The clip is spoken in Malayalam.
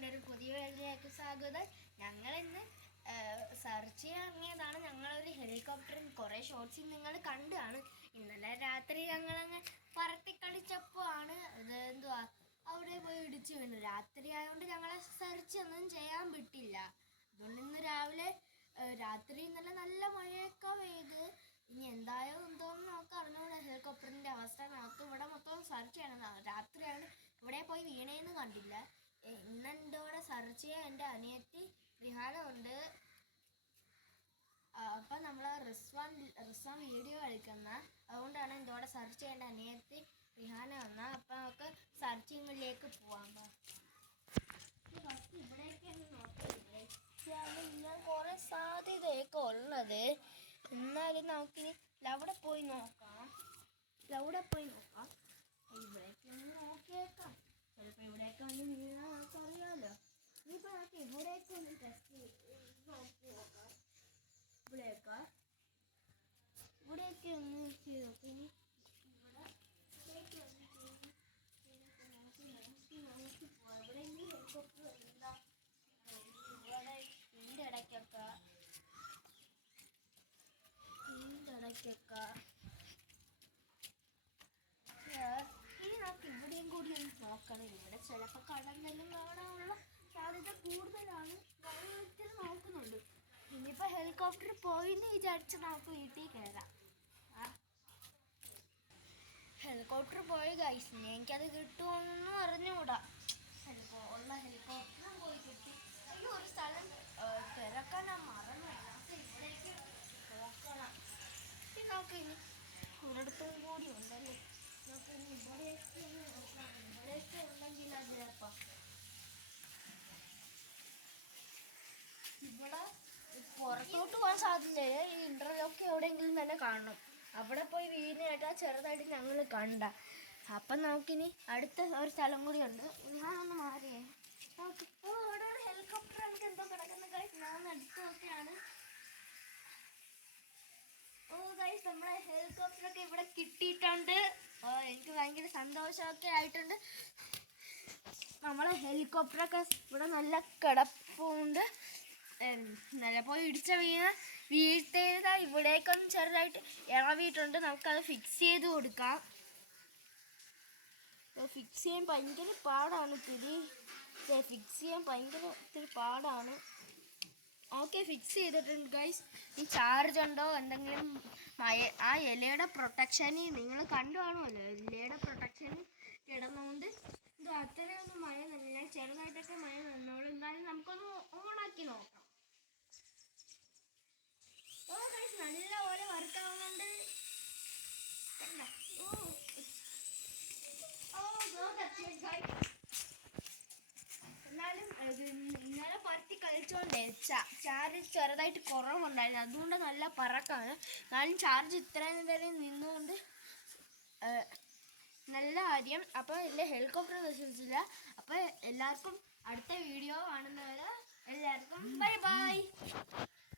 എൻ്റെ ഒരു പുതിയ വീഡിയോയിലേക്ക് സ്വാഗതം. ഞങ്ങളിന്ന് സെർച്ച് ചെയ്യാൻ ഇറങ്ങിയതാണ്. ഞങ്ങളൊരു ഹെലികോപ്റ്ററിൽ കുറേ ഷോർട്സിൽ നിങ്ങൾ കണ്ടാണ്. ഇന്നലെ രാത്രി ഞങ്ങളങ്ങ് പറത്തിക്കളിച്ചപ്പോൾ ആണ് ഇത് എന്തുവാ അവിടെ പോയി ഇടിച്ചു വീണു. രാത്രി ആയതുകൊണ്ട് ഞങ്ങളെ സെർച്ച് ഒന്നും ചെയ്യാൻ പറ്റില്ല. അതുകൊണ്ട് ഇന്ന് രാവിലെ രാത്രി ഇന്നലെ നല്ല മഴയൊക്കെ പെയ്ത് ഇനി എന്തായോ എന്തോന്ന് നമുക്ക് അറിഞ്ഞൂടെ ഹെലികോപ്റ്ററിൻ്റെ അവസ്ഥ. നമുക്ക് ഇവിടെ മൊത്തം സെർച്ച് ചെയ്യണം. രാത്രിയാണ് ഇവിടെ പോയി വീണേന്ന് കണ്ടില്ല. ഇന്നെൻ്റെ കൂടെ സെർച്ച് ചെയ്യാൻ എൻ്റെ അനിയത്തി റിഹാന ഉണ്ട്. അപ്പം നമ്മൾ റിസ്വാൻ വീഡിയോ കളിക്കുന്ന, അതുകൊണ്ടാണ് എൻ്റെ കൂടെ സെർച്ച് ചെയ്യേണ്ട അനിയത്തി റിഹാന വന്ന. അപ്പം നമുക്ക് സെർച്ചിങ്ങിലേക്ക് പോവാം. ഫസ്റ്റ് ഇവിടെയൊക്കെ നോക്കിയില്ലേ, ഞാൻ കുറേ സാധ്യതയൊക്കെ ഉള്ളത്. എന്നാലും നമുക്കിനി അവിടെ പോയി നോക്കാം. ഇവിടേക്ക് ഒന്ന് നോക്കിയേക്കാം. ചിലപ്പോൾ ഇവിടെയൊക്കെ ഒന്ന് വീണാൽ നമുക്കറിയാമല്ലോ. ഇനിയിപ്പോൾ നമുക്ക് ഇവിടേക്ക് ഒന്ന് ടെസ്റ്റ് നോക്കി നോക്കാം. ഇവിടെയൊക്കെ ഒന്ന് ചെയ്ത് നോക്കാം. ഇനി ഇവിടേക്ക് ഒന്ന് നോക്കി പോവാം. ഇവിടെ ഇനി ഹെലികോപ്റ്റർ എന്താ ഇവിടെ ഇതിൻ്റെ ഇടയ്ക്കൊക്കെ ഇനി നമുക്ക് ഇവിടെയും കൂടി ഒന്ന് നോക്കണം. ഇവിടെ ചിലപ്പോൾ കടന്നെല്ലാം കാണാനുള്ള സാധ്യത കൂടുതലാണ്. നോക്കുന്നുണ്ട്. ഇനിയിപ്പോൾ ഹെലികോപ്റ്റർ പോയിന്ന് വിചാരിച്ച് നമുക്ക് വീട്ടിൽ കയറാം. ഹെലികോപ്റ്റർ പോയി ഗൈസ്. എനിക്കത് കിട്ടുമെന്നൊന്നും അറിഞ്ഞുകൂടാ. ഹെലികോപ്റ്ററും പോയി കിട്ടി. എനിക്ക് ഒരു സ്ഥലം തിരക്കാൻ ഞാൻ മറന്നു. ഇവിടേക്ക് നോക്കണം. നമുക്ക് ഇനി ഒരിടത്തും കൂടി ഉണ്ടല്ലേ. നമുക്ക് ഇനി ഇവിടേക്ക് നോക്കാം. ഇവിടേക്ക് ഉണ്ടെങ്കിൽ അതിലപ്പം ഇവിടെ പുറത്തോട്ട് പോകാൻ സാധ്യതയില്ല. ഈ ഇന്റർലോക്ക് എവിടെയെങ്കിലും തന്നെ കാണണം. അവിടെ പോയി വീടിനായിട്ടാ ചെറുതായിട്ട് ഞങ്ങൾ കണ്ട. അപ്പം നമുക്കിനി അടുത്ത ഒരു സ്ഥലം കൂടി ഉണ്ട്. ഞാനൊന്ന് മാറിയേ നോക്കി. അവിടെ ഒരു ഹെലികോപ്റ്റർ എനിക്ക് എന്തോ കിടക്കുന്ന ഗൈസ്. ഞാൻ അടുത്ത് നോക്കിയാണ്. ഗൈസ്, നമ്മളെ ഹെലികോപ്റ്ററൊക്കെ ഇവിടെ കിട്ടിയിട്ടുണ്ട്. എനിക്ക് ഭയങ്കര സന്തോഷമൊക്കെ ആയിട്ടുണ്ട്. നമ്മളെ ഹെലികോപ്റ്ററൊക്കെ ഇവിടെ നല്ല കിടപ്പുണ്ട്. നല്ല പോയി വീഴ്ത്തേത ഇവിടേക്കൊന്ന് ചെറുതായിട്ട് ഇളവിയിട്ടുണ്ട്. നമുക്കത് ഫിക്സ് ചെയ്ത് കൊടുക്കാം. ഫിക്സ് ചെയ്യാൻ ഭയങ്കര പാടാണ്. ഇത്തിരി പാടാണ്. ഓക്കെ, ഫിക്സ് ചെയ്തിട്ടുണ്ട് ഗൈസ്. ഈ ചാർജ് ഉണ്ടോ എന്തെങ്കിലും ആ ഇലയുടെ പ്രൊട്ടക്ഷന് നിങ്ങൾ കണ്ടു കാണുമല്ലോ. ഇലയുടെ പ്രൊട്ടക്ഷന് കിടന്നുകൊണ്ട് ഇത് അത്രയൊന്നും മഴ നിന്നില്ല. ചെറുതായിട്ടൊക്കെ മഴ നിന്നോളൂ. എന്നാലും നമുക്കൊന്ന് ഓണാക്കി നോക്കാം. ഗൈസ്, നല്ലപോലെ വർക്കാവുന്നുണ്ട്. എന്നാലും ഇന്നലെ പറത്തി കളിച്ചോണ്ടേ ചാർജ് ചെറുതായിട്ട് കുറവുണ്ടായിരുന്നു. അതുകൊണ്ട് നല്ല പറക്കാണ്. എന്നാലും ചാർജ് ഇത്രയും നേരം നിന്നുകൊണ്ട് നല്ല കാര്യം. അപ്പോൾ ഇല്ല, ഹെലികോപ്റ്റർ വിശ്വസിച്ചില്ല. അപ്പോൾ എല്ലാവർക്കും അടുത്ത വീഡിയോ കാണുന്നവരെ എല്ലാവർക്കും ബൈ ബൈ.